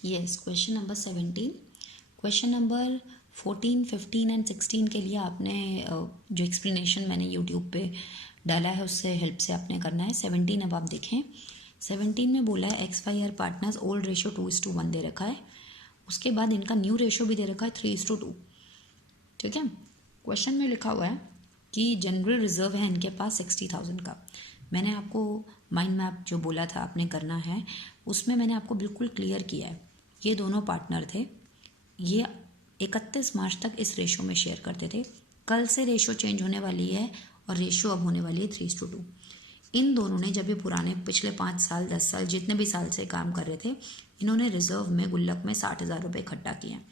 Yes, question number 17। Question number 14, 15 and 16 के लिए आपने जो एक्सप्लेनेशन मैंने यूट्यूब पे डाला है उससे हेल्प से आपने करना है। 17 अब आप देखें। 17 में बोला है X Y R partners, old ratio 2:1 दे रखा है। उसके बाद इनका न्यू रेशियो भी दे रखा है 3:2। ठीक है। क्वेश्चन में लिखा हुआ है कि जनरल रिजर्व है इनके पास 60,000 का। मैंने आपको माइंड मैप जो बोला था आपने करना है, उसमें मैंने आपको बिल्कुल क्लियर किया है। ये दोनों पार्टनर थे, ये 31 मार्च तक इस रेशो में शेयर करते थे। कल से रेशो चेंज होने वाली है और रेशो अब होने वाली है 3:2। इन दोनों ने जब ये पुराने पिछले 5 साल 10 साल जितने भी साल से काम कर रहे थे, इन्होंने रिजर्व में गुल्लक में 60,000 रुपये इकट्ठा किए हैं।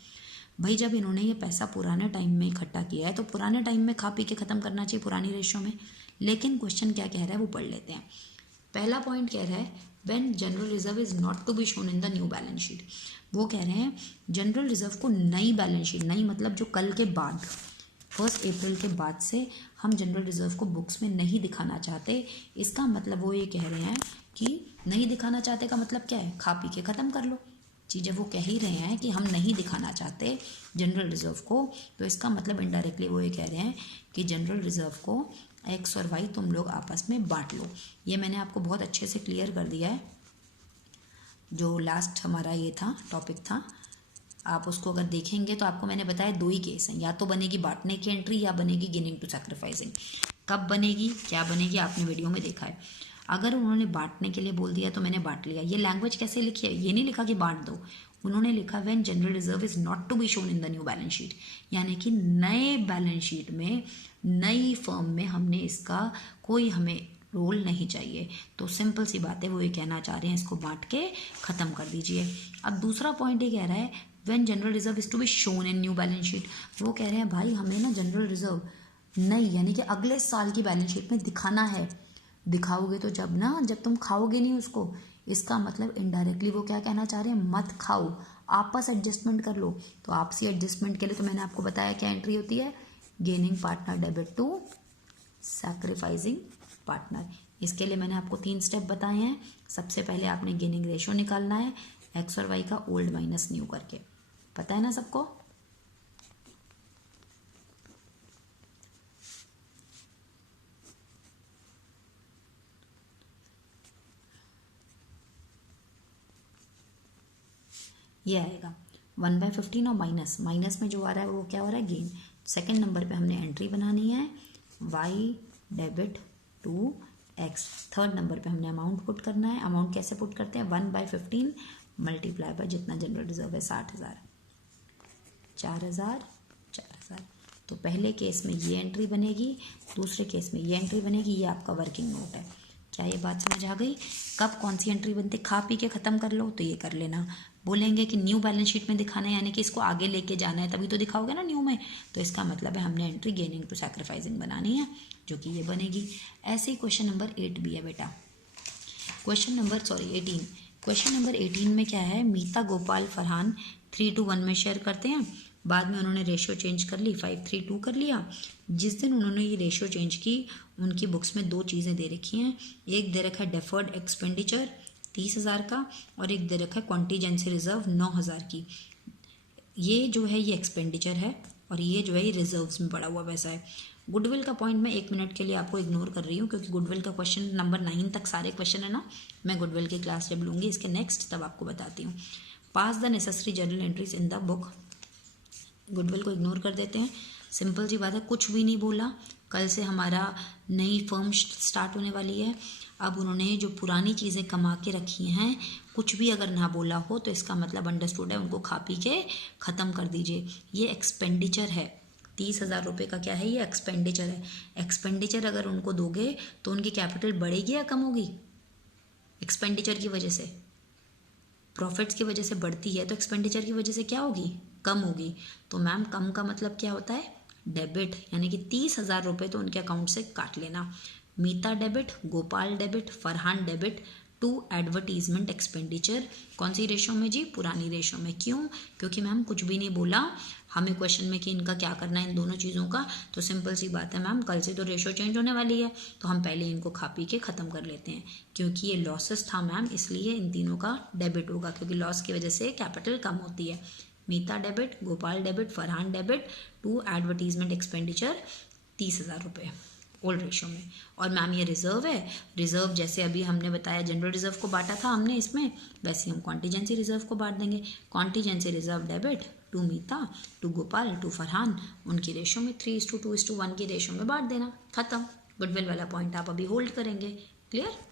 भाई जब इन्होंने ये पैसा पुराने टाइम में इकट्ठा किया है तो पुराने टाइम में खा पी के ख़त्म करना चाहिए पुरानी रेशो में। लेकिन क्वेश्चन क्या कह रहा है वो पढ़ लेते हैं। पहला पॉइंट कह रहा है when general reserve is not to be shown in the new balance sheet. वो कह रहे हैं जनरल रिजर्व को नई बैलेंस शीट, नई मतलब जो कल के बाद 1 अप्रैल के बाद से हम जनरल रिजर्व को बुक्स में नहीं दिखाना चाहते। इसका मतलब वो ये कह रहे हैं कि नहीं दिखाना चाहते का मतलब क्या है, खा पी के ख़त्म कर लो चीज़ें। वो कह ही रहे हैं कि हम नहीं दिखाना चाहते जनरल रिजर्व को, तो इसका मतलब इनडायरेक्टली वो ये कह रहे हैं कि जनरल रिजर्व को एक्स और वाई तुम लोग आपस में बांट लो। ये मैंने आपको बहुत अच्छे से क्लियर कर दिया है। जो लास्ट हमारा ये था टॉपिक था, आप उसको अगर देखेंगे तो आपको मैंने बताया 2 ही केस हैं, या तो बनेगी बांटने की एंट्री या बनेगी गेनिंग टू सैक्रिफाइसिंग। कब बनेगी क्या बनेगी आपने वीडियो में देखा है। अगर उन्होंने बांटने के लिए बोल दिया तो मैंने बांट लिया। ये लैंग्वेज कैसे लिखी है, ये नहीं लिखा कि बांट दो, उन्होंने लिखा when general reserve is not to be shown in the new balance sheet, यानी कि नए बैलेंस शीट में नई फर्म में हमने इसका कोई हमें रोल नहीं चाहिए। तो सिंपल सी बात है, वो ये कहना चाह रहे हैं इसको बांट के ख़त्म कर दीजिए। अब दूसरा पॉइंट ये कह रहा है when general reserve is to be shown in new balance sheet. वो कह रहे हैं भाई हमें ना जनरल रिजर्व नई यानी कि अगले साल की बैलेंस शीट में दिखाना है। दिखाओगे तो जब तुम खाओगे नहीं उसको। इसका मतलब इनडायरेक्टली वो क्या कहना चाह रहे हैं, मत खाओ, आपस एडजस्टमेंट कर लो। तो आपसी एडजस्टमेंट के लिए तो मैंने आपको बताया क्या एंट्री होती है, gaining partner debit to sacrificing partner. इसके लिए मैंने आपको 3 स्टेप बताए हैं। सबसे पहले आपने गेनिंग रेशो निकालना है एक्स और वाई का ओल्ड माइनस न्यू करके। पता है ना सबको। ये आएगा 1/15 और माइनस माइनस में जो आ रहा है वो क्या हो रहा है, गेन। सेकंड नंबर पे हमने एंट्री बनानी है Y debit to X. Third number पे हमने अमाउंट पुट करना है। अमाउंट कैसे पुट करते हैं, 1/15 मल्टीप्लाई बाय जितना जनरल रिजर्व है 60,000, 4,000, 4,000। तो पहले केस में ये एंट्री बनेगी, दूसरे केस में ये एंट्री बनेगी। ये आपका वर्किंग नोट है। क्या ये बात समझ आ गई। कब कौन सी एंट्री बनती, खा पी के ख़त्म कर लो तो ये कर लेना। बोलेंगे कि न्यू बैलेंस शीट में दिखाना है यानी कि इसको आगे लेके जाना है तभी तो दिखाओगे ना न्यू में, तो इसका मतलब है हमने एंट्री गेनिंग टू सैक्रिफाइसिंग बनानी है जो कि ये बनेगी। ऐसे ही क्वेश्चन नंबर 8 भी है बेटा। Question number 18। क्वेश्चन नंबर 18 में क्या है, मीता गोपाल फरहान 3:1 में शेयर करते हैं। बाद में उन्होंने रेशियो चेंज कर ली, 5:3:2 कर लिया। जिस दिन उन्होंने ये रेशियो चेंज की उनकी बुक्स में 2 चीज़ें दे रखी हैं। एक दे रखा है डेफर्ड एक्सपेंडिचर 30,000 का और एक दे रखा है कॉन्टीजेंसी रिजर्व 9,000 की। ये जो है ये एक्सपेंडिचर है और ये जो है ये रिजर्व्स में पड़ा हुआ पैसा है। गुडविल का पॉइंट मैं 1 मिनट के लिए आपको इग्नोर कर रही हूँ क्योंकि गुडविल का क्वेश्चन नंबर 9 तक सारे क्वेश्चन है ना, मैं गुडविल की क्लास जब लूँगी इसके नेक्स्ट तब आपको बताती हूँ। Pass the necessary journal entries in the book. Goodwill को इग्नोर कर देते हैं। सिंपल सी बात है, कुछ भी नहीं बोला। कल से हमारा नई फर्म स्टार्ट होने वाली है। अब उन्होंने जो पुरानी चीज़ें कमा के रखी हैं, कुछ भी अगर ना बोला हो तो इसका मतलब अंडरस्टूड है, उनको खा पी के ख़त्म कर दीजिए। ये एक्सपेंडिचर है, 30,000 रुपये का क्या है, ये एक्सपेंडिचर है। एक्सपेंडिचर अगर उनको दोगे तो उनकी कैपिटल बढ़ेगी या कम होगी, एक्सपेंडिचर की वजह से। प्रॉफिट्स की वजह से बढ़ती है तो एक्सपेंडिचर की वजह से क्या होगी, कम होगी। तो मैम कम का मतलब क्या होता है, डेबिट, यानी कि 30,000 रुपये तो उनके अकाउंट से काट लेना। Meeta debit, Gopal debit, Farhan debit, to advertisement expenditure. कौन सी रेशो में जी? पुरानी रेशो में। क्यों? क्योंकि मैम कुछ भी नहीं बोला हमें क्वेश्चन में कि इनका क्या करना है, इन दोनों चीज़ों का। तो सिंपल सी बात है मैम, कल से तो रेशो चेंज होने वाली है, तो हम पहले इनको खा पी के ख़त्म कर लेते हैं। क्योंकि ये लॉसेस था मैम, इसलिए इन तीनों का डेबिट होगा, क्योंकि लॉस की वजह से कैपिटल कम होती है। Meeta debit, Gopal debit, Farhan debit to advertisement expenditure 30,000 रुपये ओल्ड रेशो में। और मैम ये रिजर्व है, रिजर्व जैसे अभी हमने बताया जनरल रिजर्व को बांटा था हमने इसमें, वैसे हम कॉन्टीजेंसी रिजर्व को बांट देंगे। Contingency reserve debit to Mita, to Gopal, to Farhan, उनकी रेशो में 3:2:1 की रेशो में बांट देना, खत्म। गुडविल वाला पॉइंट आप अभी होल्ड करेंगे। क्लियर?